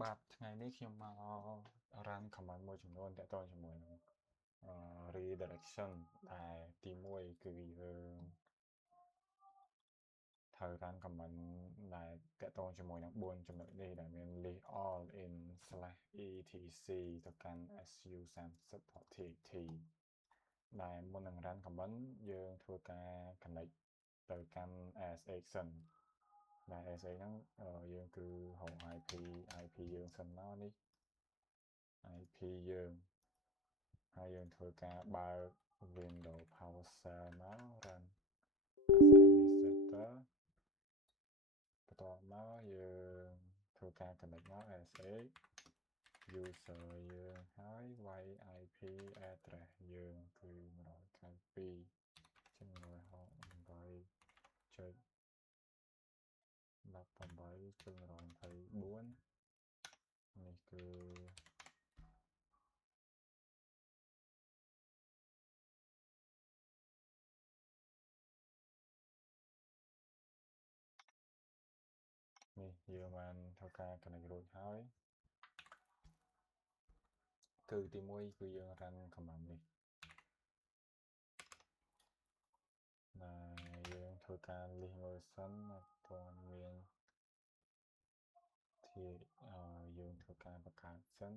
បាទថ្ងៃនេះខ្ញុំមក run command មួយចំនួនទាក់ទងជាមួយនឹងredirection ដែលទី1គឺយើងត្រូវ run command ដែលទាក់ទងជាមួយនឹង4ចំណុចនេះដែលមាន list all in /etc ទៅកាន់ su30.txt ដែលមុននឹង run command យើងធ្វើការ connect ទៅកាន់ ASX សិនដែល ASX ហ្នឹងយើងគឺហៅ IP យើងសិនមកនេះ IP យើងហើយយើងធ្វើការបើក Windows PowerShell មក run as administrator បន្ទាប់មកយើងធ្វើការ connect មក ASX user យើងហើយ IP address យើងគឺ192.168.18.14នេះគឺនេះយើងបានធ្វើការ connect រួចហើយគឺទី1គឺយើង run command នេះដែលយើងធ្វើការ list មើលសិនអត់ទាន់មានที่យើងធ្វើការបង្កើតសិន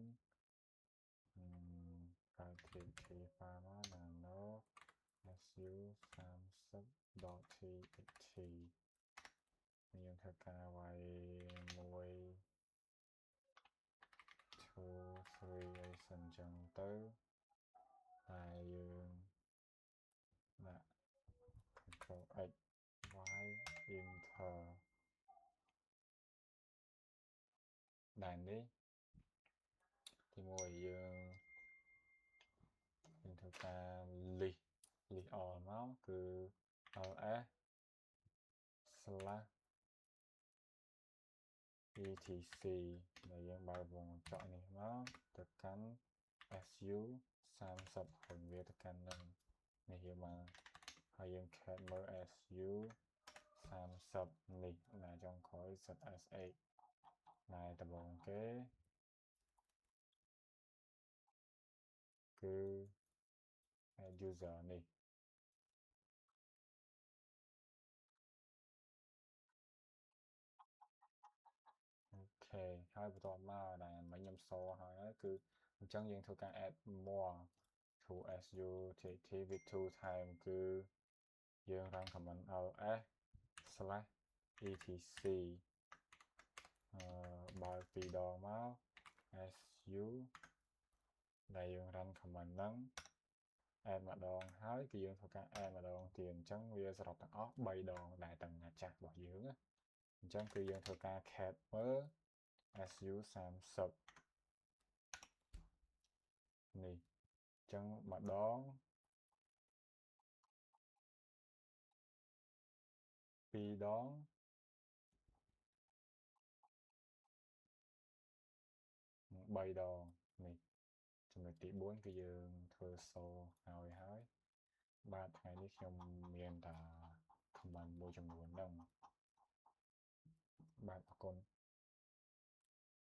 កើត txt file មក nano su30.txt យើងធ្វើការវាយ1 2 3អីសិនចឹងទៅហើយយើងដាក់ Ctrl X Y Enter ដែលនេះទី1យើងធ្វើការ list all មកគឺ ls/etc ដែលយើងបើកវងកញ្ចក់នេះមកទៅកាន់ su30 ហើយវាទៅកាន់នឹងនេះយើងមកហើយយើង cat មើល su30 នេះដែលចុងក្រោយ ZSX ដែលដំបូងគេគឺ user នេះអូខេហើយបន្ទាប់មកដែលមិញខ្ញុំសហើយគឺអញ្ចឹងយើងធ្វើការ add more to su.txt with two time គឺយើង run command ls/etc បើក2ដងមក su ដែលយើង run command ហ្នឹង add ម្ដងហើយគឺយើងធ្វើការ add ម្ដងទៀតអញ្ចឹងវាសរុបទាំងអស់3ដងដែលទាំងអាចាស់របស់យើងណាអញ្ចឹងគឺយើងធ្វើការ cat មើល su30 នេះអញ្ចឹងម្ដង2ដង3ដងនេះចំណុចទី4គឺយើងធ្វើសូហើយបាទថ្ងៃនេះខ្ញុំមានតែ command មួយចំនួនហ្នឹងបាទអរគុណ